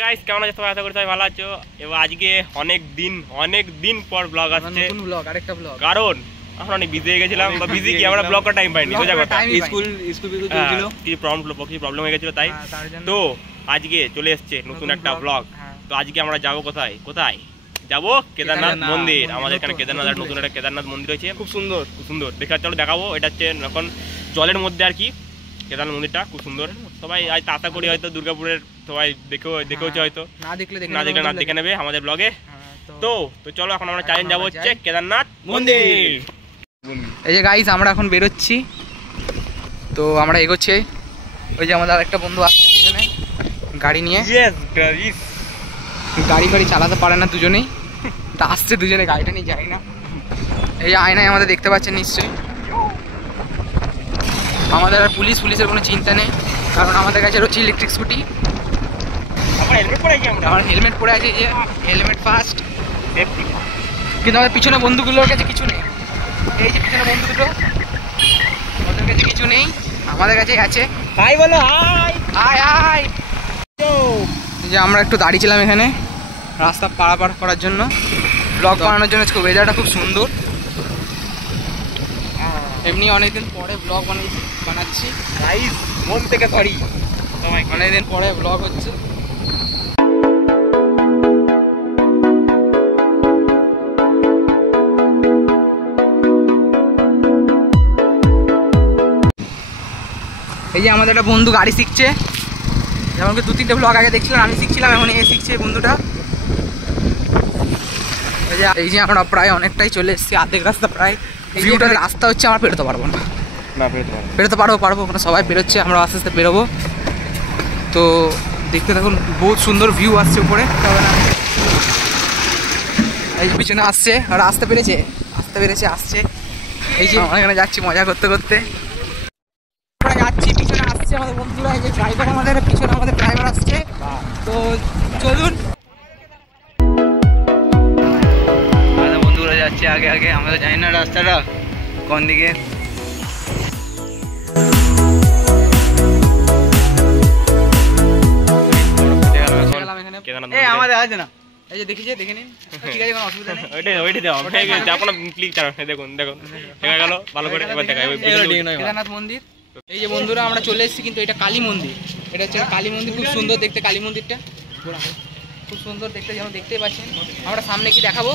Guys কেমন আছো সবাই? আশা করি সবাই ভালো আছো। এবার আজকে অনেক দিন পর ব্লগ আসছে, নতুন ব্লগ, আরেকটা ব্লগ। কারণ আমরা অনেক বিজি হয়ে গেছিলাম, বা বিজি কি আমরা ব্লগ করার টাইম পাইনি, বোঝা কথা। স্কুল চলছিল, কি প্রবলেম হয়ে গেছিল, তাই তো আজকে চলে এসেছে নতুন একটা ব্লগ। তো আজকে আমরা যাবো কোথায় যাবো? কেদারনাথ মন্দির। আমাদের এখানে কেদারনাথ নতুন একটা কেদারনাথ মন্দির হয়েছে, খুব সুন্দর দেখাবো। এটা হচ্ছে এখন জলের মধ্যে আর কি, কেদারনাথ মন্দিরটা খুব সুন্দর। সবাই আজ আশা করি হয়তো দুর্গাপুরের সবাই দেখেওছে, হয়তো না দেখে নেবে আমাদের ব্লগে। তো চলো এখন আমরা চ্যালেঞ্জ যাবো হচ্ছে কেদারনাথ মন্দির। এই যে গাইস আমরা এখন বেরোচ্ছি, তো আমরা এগোচ্ছি। ওই যে আমাদের আরেকটা বন্ধু আসছে পিছনে গাড়ি নিয়ে। গাড়ি চালাতে পারে না দুজনেই, তা আসছে দুজনে, গাড়িটা নিয়ে যাই না। এই যে আয়নায় আমাদের দেখতে পাচ্ছেন নিশ্চয়ই। আমাদের আর পুলিশের কোনো চিন্তা নেই, কারণ আমাদের কাছে রয়েছে ইলেকট্রিক স্কুটি। আমার হেলমেট পরে আছে, যে হেলমেট ফার্স্ট, কিন্তু আমাদের পিছনে বন্ধুগুলোর কাছে কিছু নেই। এই যে পিছনে বন্ধু দুটো, ওদের কাছে কিছু নেই, আমাদের কাছে আছে। হাই বলো, হাই। যে আমরা একটু দাঁড়িয়েছিলাম এখানে রাস্তা পারাপার করার জন্য, ব্লগ বানানোর জন্য। ওয়েদারটা খুব সুন্দর, এমনি অনেকদিন পরে ব্লগ বানাচ্ছি, মন থেকে সরি, অনেকদিন পরে ব্লগ হচ্ছে। এই যে আমাদের একটা বন্ধু গাড়ি শিখছে, যেমন কি 2-3টে ব্লগ আগে দেখছিলাম, আমি শিখছিলাম, এখন এ শিখছে বন্ধুটা। এই যে আমরা প্রায় অনেকটাই চলে এসেছি, অর্ধেক রাস্তা প্রায়। ভিউটা রাস্তা হচ্ছে, আমরা পেরোতে পারবো না, পেরোতে পারবো না, সবাই বেরোচ্ছে, আমরা আস্তে আস্তে বেরোবো। তো দেখতে থাকুন, বহুত সুন্দর ভিউ আসছে উপরে। এই পিছনে আসছে, আর আসতে পেরেছে, আসছে। এই যে আমরা এখানে যাচ্ছি মজা করতে করতে, যাচ্ছি, পিছনে আসছে আমাদের বন্ধুরা। এই যে ড্রাইভার, আমাদের পিছনে আমাদের ড্রাইভার আসছে। তো চলুন, বন্ধুরা যাচ্ছে আগে, আমরা তো জানি না রাস্তাটা কোন দিকে। আমাদের আছে না, এই যে দেখে নিন, ঠিক আছে, কোনো অসুবিধা নেই। দেখুন দেখা গেল ভালো করে। কেদারনাথ মন্দির, এই যে বন্ধুরা আমরা চলে এসেছি, কিন্তু এটা কালী মন্দির। এটা হচ্ছে কালী মন্দির, খুব সুন্দর দেখতে কালী মন্দিরটা, খুব সুন্দর দেখতে, যেমন দেখতেই পাচ্ছেন। আমরা সামনে কি দেখাবো,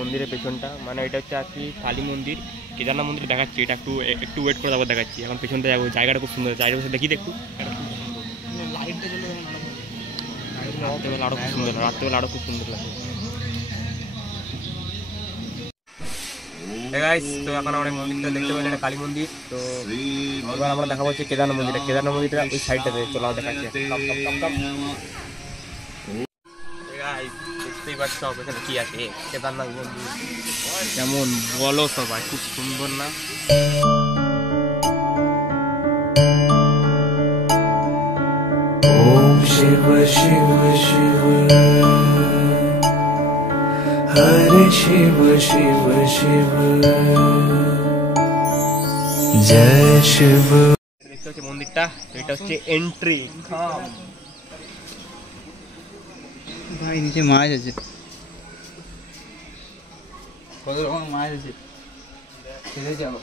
মন্দিরের পেছনটা, মানে এটা হচ্ছে আর কি কালী মন্দির, কেদারনাথ মন্দির দেখাচ্ছি। এটা একটু ওয়েট করে তারপর দেখাচ্ছি। এখন পেছনটা যাবো, জায়গাটা খুব সুন্দর, জায়গাটা দেখি একটু। রাত্রেবেলা আরো খুব সুন্দর লাগে। তো এখন আমরা মন্দিরটা দেখতে পেলাম, এটা কালী মন্দির। তো এবার আমরা দেখাবো হচ্ছে কেদারনাথ মন্দিরটা ওই সাইডটাতে। চলো দেখাচ্ছি, দেখতেই পাচ্ছ এখানে কি আছে, কেদারনাথ মন্দির কেমন বলো সবাই, খুব সুন্দর না? ওম শিব শিব শিব হরে শিব শিব শিব জয় শিব। দেখতে হচ্ছে মন্দিরটা, এটা হচ্ছে এন্ট্রি। ভাই নিচে মাছ আছে, কত রকম মাছ আছে, খেতে যাবো,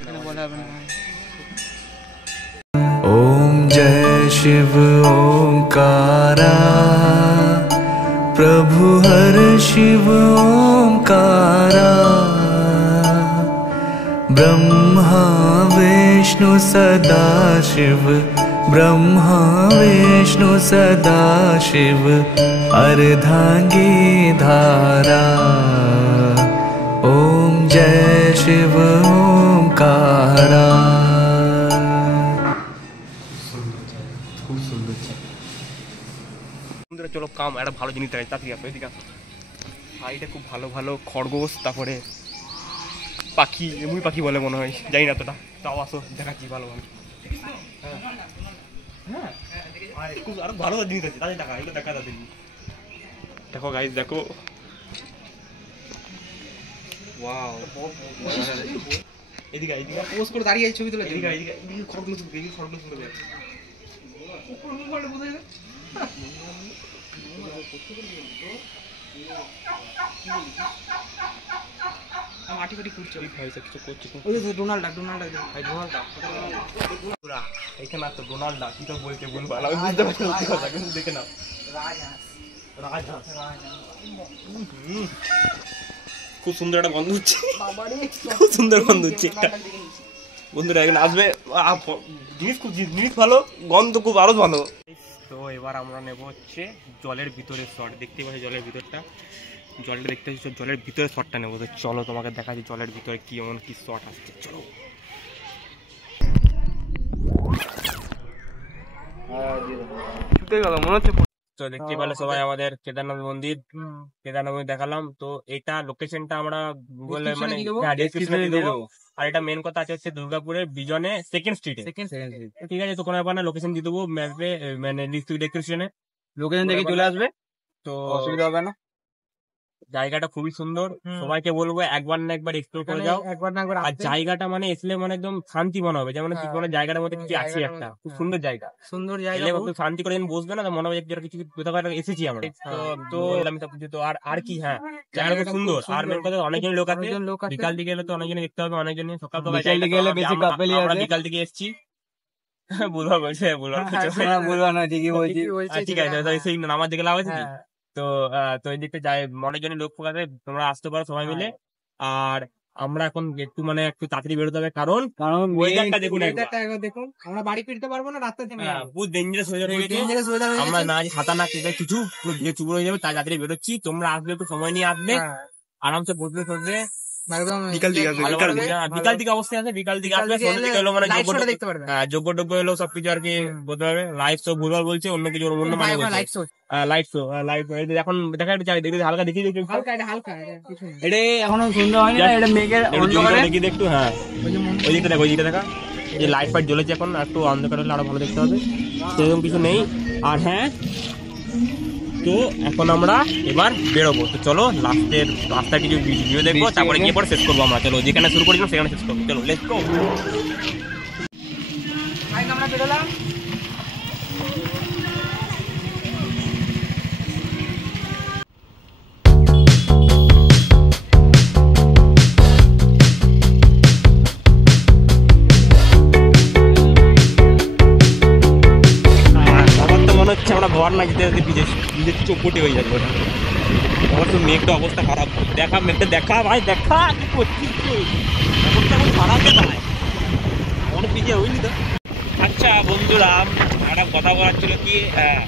এখানে বলা হবে না। ओम जय शिव ओंकारा प्रभु हर शिव ओंकारा ब्रह्मा विष्णु सदा शिव ब्रह्मा विष्णु सदा शिव अर्धांगी धारा ओम जय शिव। सदाशिव ओंकारा। চলো কাম একটা ভালো জিনিস দেখাই, তাড়াতাড়ি আসো এদিকে। সাইডে খুব ভালো ভালো খরগোশ, তারপরে পাখি, এমনি পাখি বলে মনে হয়, জানি না তোটা, তাও আসো দেখাচ্ছি ভালো ভালো। হ্যাঁ খুব আরো ভালো জিনিস আছে, তাদের দেখা এগুলো দেখা তাদের। দেখো গাইস দেখো, ওয়াও এদিকে এদিকে পোজ করে দাঁড়িয়ে ছবি তুলে এদিকে এদিকে এদিকে খরগোশ দেখি, খরগোশ তুলে মাটি ফাটি খুঁজছে, কিছু করছে। ডোনাল্ড এখানে তো ডোনাল্ড কি তো বলছে বলবো, আমি বুঝতে পারছি কথা, কিন্তু দেখে নাও খুব সুন্দর একটা গন্ধ হচ্ছে, খুব সুন্দর গন্ধ হচ্ছে একটা। বন্ধুরা এখানে আসবে, জিনিস খুব জিনিস ভালো, গন্ধ খুব আরো ভালো। তো এবার আমরা নেব হচ্ছে জলের ভিতরের শট, দেখতে পাচ্ছি জলের ভিতরটা, জলটা দেখতে পাচ্ছি, জলের ভিতরে শটটা নেবো। তো চলো তোমাকে দেখাচ্ছি জলের ভিতরে কি এমন কি শট আসছে, চলো। মনে হচ্ছে তো দেখতে পেলে সবাই আমাদের কেদারনাথ মন্দির, কেদারনাথ মন্দির দেখালাম। তো এটা লোকেশনটা আমরা গুগলে মানে ডেসক্রিপশনে দিয়ে দেবো। আর এটা মেন কথা আছে হচ্ছে দুর্গাপুরের বিজনে সেকেন্ড স্ট্রিটে, ঠিক আছে? তো কোনো ব্যাপার না, লোকেশন দিয়ে দেবো ম্যাপে, মানে ডেসক্রিপশনে লোকেশন দেখে চলে আসবে, তো অসুবিধা হবে না। জায়গাটা খুবই সুন্দর, সবাইকে বলবো একবার না একবার এক্সপ্লোর করে যাও, একবার না একবার। আর জায়গাটা মানে এসলে মানে একদম শান্তি মনে হবে, যেমন কোনো জায়গাটার মধ্যে কিছু আছে একটা খুব সুন্দর জায়গা, সুন্দর জায়গা, শান্তি করে বসবে না, মনে হবে কিছু কোথাও এসেছি আমরা। তো আমি তো বুঝি তো আর কি, হ্যাঁ জায়গাটা খুব সুন্দর। আর মেন কথা অনেকজন লোক আছে, বিকাল দিকে এলে তো অনেকজন দেখতে হবে, অনেকজন সকাল দিকে এলে বেশি কাপেল, আমরা বিকাল দিকে এসেছি। বুঝবা বলছে বলবা না, ঠিকই বলছি, ঠিক আছে সেই নামার দিকে লাভ আছে। তো তো এই দিকটা যাই, অনেকজনই লোক ফোকাসে, তোমরা আসতে পারো সবাই মিলে। আর আমরা এখন একটু মানে একটু তাড়াতাড়ি বেরোতে হবে, কারণ ওয়েদারটা দেখুন, দেখুন আমরা বাড়ি ফিরতে পারবো না, রাস্তা থেকে বহুত ডেঞ্জারাস হয়ে যাবে, আমরা না ছাতা না কিছু চুপ হয়ে যাবে, তাই তাড়াতাড়ি বেরোচ্ছি। তোমরা আসবে, একটু সময় নিয়ে আসবে, আরামসে বসবে সরবে, একদম বিকাল দিকে অবস্থায় আছে, বিকাল দিকে আসবে, সন্ধ্যে দিকে এলো মানে দেখতে পারবে, যোগ্য টোগ্য এলো সবকিছু আর কি বলতে হবে। লাইভ শো ভুলভাল বলছে, অন্য কিছু অন্য মানে লাইভ শো এখন দেখা দেখি হালকা দেখি এটা এখনো সুন্দর হয়নি, এটা মেঘের দেখি একটু, হ্যাঁ ওই দিকটা দেখো, ওই দিকটা দেখা, যে লাইট ফাইট জ্বলেছে, এখন একটু অন্ধকার হলে আরো ভালো দেখতে হবে, সেরকম কিছু নেই। আর হ্যাঁ, তো এখন আমরা এবার বেরোবো, তো চলো লাস্টের রাস্তায় কিছু ভিডিও দেখবো, তারপরে গিয়ে পরে শেষ করবো আমরা। চলো যেখানে শুরু করেছিলাম সেখানে শেষ করবো, চলো লেটস গো। আমরা বেরোলাম, আমরা ঘর না যেতে যেতে নিজের চোখটে হয়ে যাবে, আমার তো মেঘটা অবস্থা খারাপ, দেখা মেঘটা দেখা ভাই, দেখা কি করছিস অবস্থা খুব খারাপ ভাই, অনেক পিছিয়ে হইনি তো। আচ্ছা বন্ধুরা, একটা কথা বলার ছিল কি, হ্যাঁ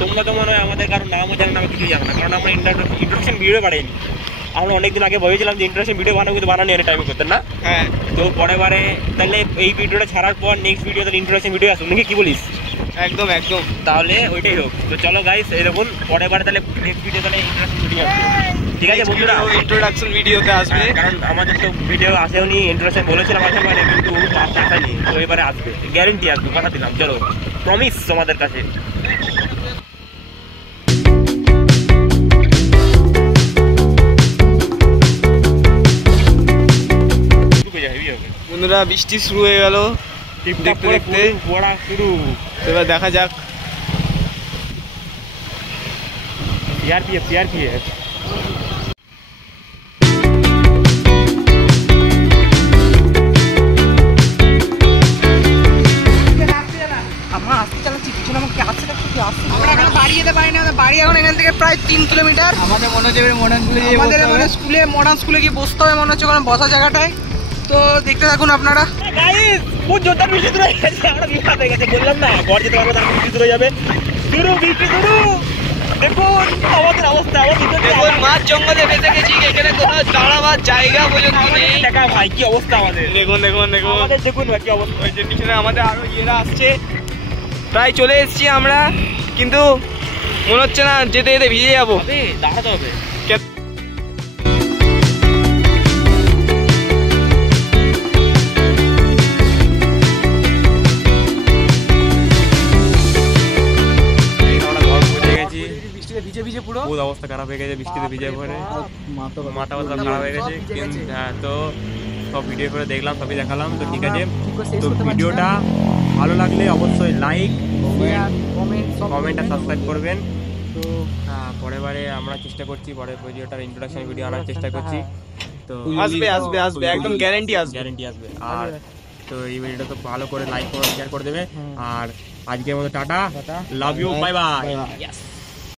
তোমরা তো মনে হয় আমাদের কারো নামও জানো না, কিছু জানো না, কারণ আমরা ইন্ট্রোডাকশন ভিডিও বানাইনি। আমরা অনেকদিন আগে ভেবেছিলাম যে ইন্ট্রোডাকশন ভিডিও বানাবো, কিন্তু বানানি অনেক টাইমে করতেন না। হ্যাঁ, তো পরে বারে তাহলে এই ভিডিওটা ছাড়ার পর নেক্সট ভিডিও তাহলে ইন্ট্রোডাকশন ভিডিও আসুন নাকি, কি বলিস? একদম একদম, তাহলে ওইটাই হোক। তো চলো গাইস, এই দেখুন পরের বারে তাহলে নেক্সট ভিডিও তাহলে ইন্ট্রোডাকশন ভিডিও আসবে, ঠিক আছে বন্ধুরা? ইন্ট্রোডাকশন ভিডিওতে আসবে, কারণ আমাদের তো ভিডিও আসেওনি, ইন্ট্রোডাকশন বলেছিলাম আসে মানে, কিন্তু আসেনি, তো এবারে আসবে, গ্যারেন্টি আসবে, কথা দিলাম। চলো প্রমিস তোমাদের কাছে। বন্ধুরা বৃষ্টি শুরু হয়ে গেল, দেখতে দেখতে পড়া শুরু, এবার দেখা যাক। সিআরপিএফ আমরা আসতে চালাচ্ছি, পিছনে আমাকে আসছে, আমরা এখন বাড়ি যেতে পারি না, বাড়ি এখন এখান থেকে প্রায় 3 কিলোমিটার। আমাদের মনে হচ্ছে আমাদের স্কুলে মডার্ন স্কুলে গিয়ে বসতে হবে মনে হচ্ছে, কারণ বসা জায়গাটায়। তো দেখতে থাকুন আপনারা। গাইস বহুত জোরদার বৃষ্টি শুরু হয়ে গেছে, আমরা বিপদ হয়ে গেছে, বললাম না ঘর যেতে পারবো, তারপর বৃষ্টি শুরু হয়ে যাবে, বৃষ্টি শুরু। দেখুন আমাদের অবস্থা, দেখুন মাছ জঙ্গলে ফেসে গেছি, এখানে কোনো দাঁড়াবার জায়গা পর্যন্ত নেই। দেখা ভাই কি অবস্থা আমাদের, দেখুন দেখুন দেখুন আমাদের দেখুন ভাই কি অবস্থা। ওই যে পিছনে আমাদের আরো ইয়েরা আসছে, প্রায় চলে এসেছি আমরা, কিন্তু মনে হচ্ছে না যেতে যেতে ভিজে যাবো। দাঁড়াতে হবে। বৃষ্টিতে ভিজে ভিজে পুরো বহুত অবস্থা খারাপ হয়ে গেছে, বৃষ্টিতে ভিজে পড়ে মাথা খারাপ হয়ে গেছে। হ্যাঁ, তো সব ভিডিও করে দেখলাম, সবই দেখালাম। তো ঠিক আছে, তো ভিডিওটা ভালো লাগলে অবশ্যই লাইক, কমেন্ট আর সাবস্ক্রাইব করবেন। তো পরের বারে আমরা চেষ্টা করছি, পরের ভিডিওটার ইন্ট্রোডাকশন ভিডিও আনার চেষ্টা করছি। তো আসবে আসবে আসবে, একদম গ্যারান্টি আসবে। আসবে। আর তো এই ভিডিওটা তো ভালো করে লাইক করে শেয়ার করে দেবে। আর আজকের মতো tata, love you, bye by.